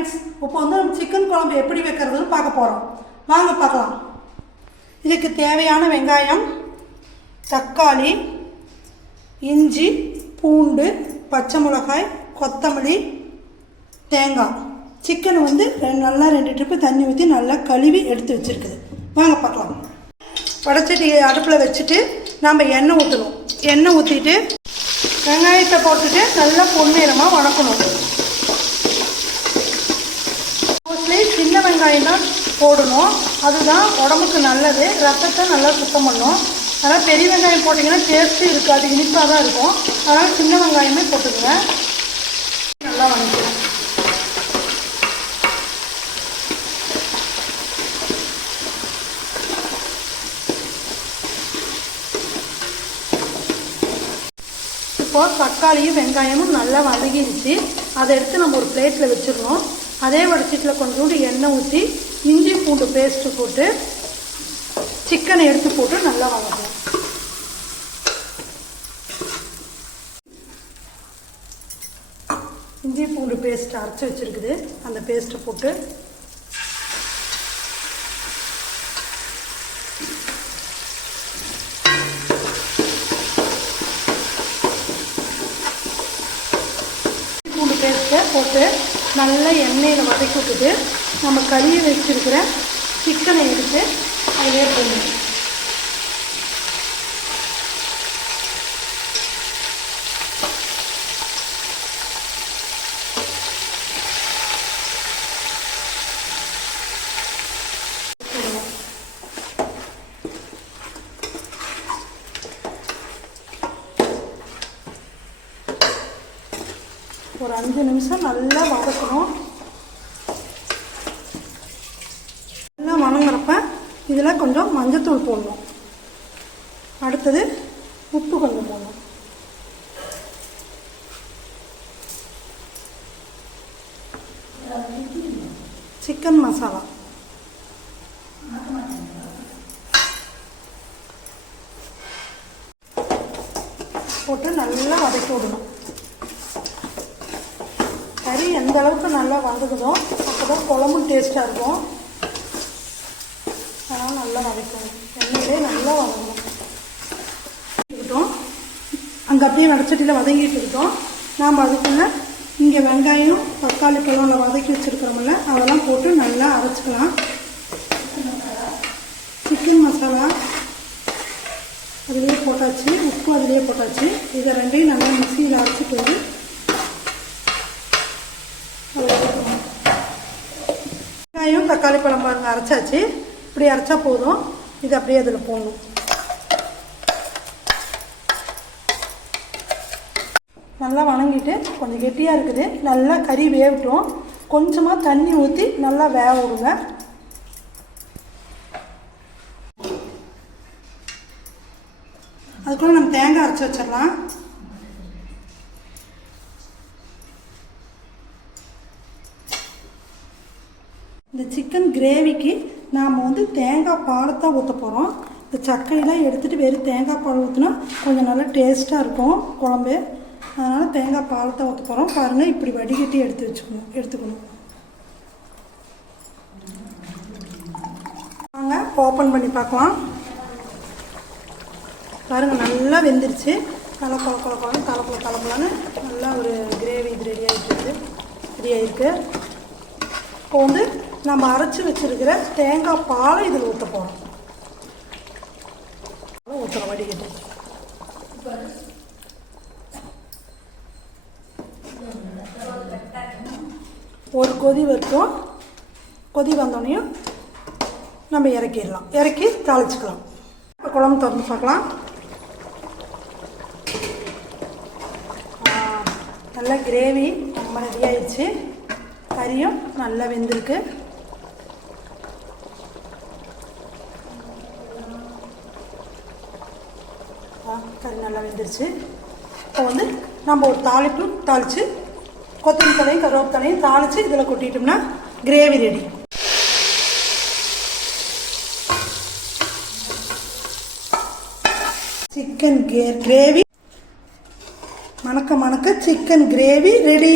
Friends, இப்போ வந்து நம்ம சிக்கன் குழம்பு எப்படி வைக்கிறதுன்னு பார்க்க போகிறோம். வாங்க பார்க்கலாம். இதுக்கு தேவையான வெங்காயம், தக்காளி, இஞ்சி, பூண்டு, பச்சை மிளகாய், கொத்தமல்லி, தேங்காய். சிக்கனை வந்து நல்லா 2 ட்ரிப்பு தண்ணி ஊற்றி நல்லா கழுவி எடுத்து வச்சுருக்குது. வாங்க பார்க்கலாம். வடச்சட்டி அடுப்பில் வச்சுட்டு நம்ம எண்ணெய் ஊற்றணும். எண்ணெய் ஊற்றிட்டு வெங்காயத்தை போட்டுட்டு நல்லா பொன்னிறமாக வணக்கணும். மோஸ்ட்லி சின்ன வெங்காயம் தான் போடணும், அதுதான் உடம்புக்கு நல்லது. ரத்தத்தை நல்லா சுத்தம் பண்ணும். அதனால் பெரிய வெங்காயம் போட்டிங்கன்னா டேஸ்ட்டு இருக்காது, இனிப்பாக தான் இருக்கும். அதனால் சின்ன வெங்காயமே போட்டுக்கோங்க. நல்லா வணக்கணும். இப்போ தக்காளியும் வெங்காயமும் நல்லா வதங்கிடுச்சு. அதை எடுத்து நம்ம ஒரு பிளேட்டில் வச்சிடணும். அதே வடச்சட்டியில் கொஞ்சோண்டு எண்ணெய் ஊற்றி இஞ்சி பூண்டு பேஸ்ட்டு போட்டு சிக்கனை எடுத்து போட்டு நல்லா வதக்கணும். இஞ்சி பூண்டு பேஸ்ட் அரைச்சி வச்சிருக்குது, அந்த பேஸ்ட்டை போட்டு பேஸ்ட்டை போட்டு நல்லா எண்ணெயில் வதக்கி விட்டுட்டு நம்ம கழுவி வச்சுருக்கிற சிக்கனை எடுத்து அதிலே போடணும். ஒரு 5 நிமிஷம் நல்லா வதக்கணும். நல்லா வதங்குறப்ப இதில் கொஞ்சம் மஞ்சத்தூள் போடணும். அடுத்தது உப்பு கொஞ்சம் போடணும். சிக்கன் மசாலா போட்டு நல்லா வதக்கி விடணும். கறி எந்த அளவுக்கு நல்லா வதக்குதோ அப்போ தான் குழம்பும் டேஸ்ட்டாக இருக்கும். அதனால் நல்லா வதக்கணும். எண்ணெயிலே நல்லா வதங்கணும். இருக்கட்டும், அங்கே அப்படியே வடச்சட்டியில் வதங்கிட்டு இருக்கட்டும். நாம் அதுக்குள்ள இங்கே வெங்காயம் தக்காளி பழம் வதக்கி வச்சுருக்கிறோம்ல, அதெல்லாம் போட்டு நல்லா அரைச்சிக்கலாம். சிக்கன் மசாலா அதிலே போட்டாச்சு, உப்பு அதிலே போட்டாச்சு. இதை ரெண்டையும் நல்லா மிக்சியில் அரைச்சிட்டு வந்து வெங்காயம் தக்காளி பழம் பாருங்க அரைச்சாச்சு. இப்படி அரைச்சா போதும். இது அப்படியே அதில் போடணும். நல்லா வணங்கிட்டு கொஞ்சம் கெட்டியாக இருக்குது. நல்லா கறி வேகட்டும். கொஞ்சமாக தண்ணி ஊற்றி நல்லா வேக விடுங்க. அதுக்குள்ள நம்ம தேங்காய் அரைச்சி வச்சிடலாம். இந்த சிக்கன் கிரேவிக்கு நாம் வந்து தேங்காய் பாலத்தான் ஊற்ற போகிறோம். இந்த சக்கையெல்லாம் எடுத்துகிட்டு வெறும் தேங்காய் பால் ஊற்றினா கொஞ்சம் நல்லா டேஸ்ட்டாக இருக்கும் குழம்பு. அதனால் தேங்காய் பாலத்தான் ஊற்ற போகிறோம். பாருங்கள், இப்படி வடிகட்டி எடுத்துக்கணும். வாங்க ஓப்பன் பண்ணி பார்க்கலாம். பாருங்கள், நல்லா வெந்துருச்சு. நல்லா குழம்பு தலைப்பலான்னு நல்லா ஒரு கிரேவி இது ரெடி ஆகிருக்கு. இப்போ வந்து நம்ம அரைச்சி வச்சிருக்கிற தேங்காய் பாலை இதில் ஊற்ற போகிறோம். ஊற்றுறோம் வடிகட்டி. ஒரு கொதி வரைக்கும். கொதி வந்தோடனையும் நம்ம இறக்கிடலாம். இறக்கி தாளிச்சுக்கலாம். இப்போ குழம்பு திறந்து பார்க்கலாம். நல்லா கிரேவி ரொம்ப ரெடி ஆயிடுச்சு. கறியும் நல்லா வெந்திருக்கு. கறி நல்லா வெந்துருச்சு. இப்போ வந்து நம்ம ஒரு தாளிச்சு கொத்தமல்லி தலையும் கருவேப்பிலையும் தாளித்து இதில் கொட்டிட்டோம்னா கிரேவி ரெடி. சிக்கன் கிரேவி மணக்க மணக்க சிக்கன் கிரேவி ரெடி.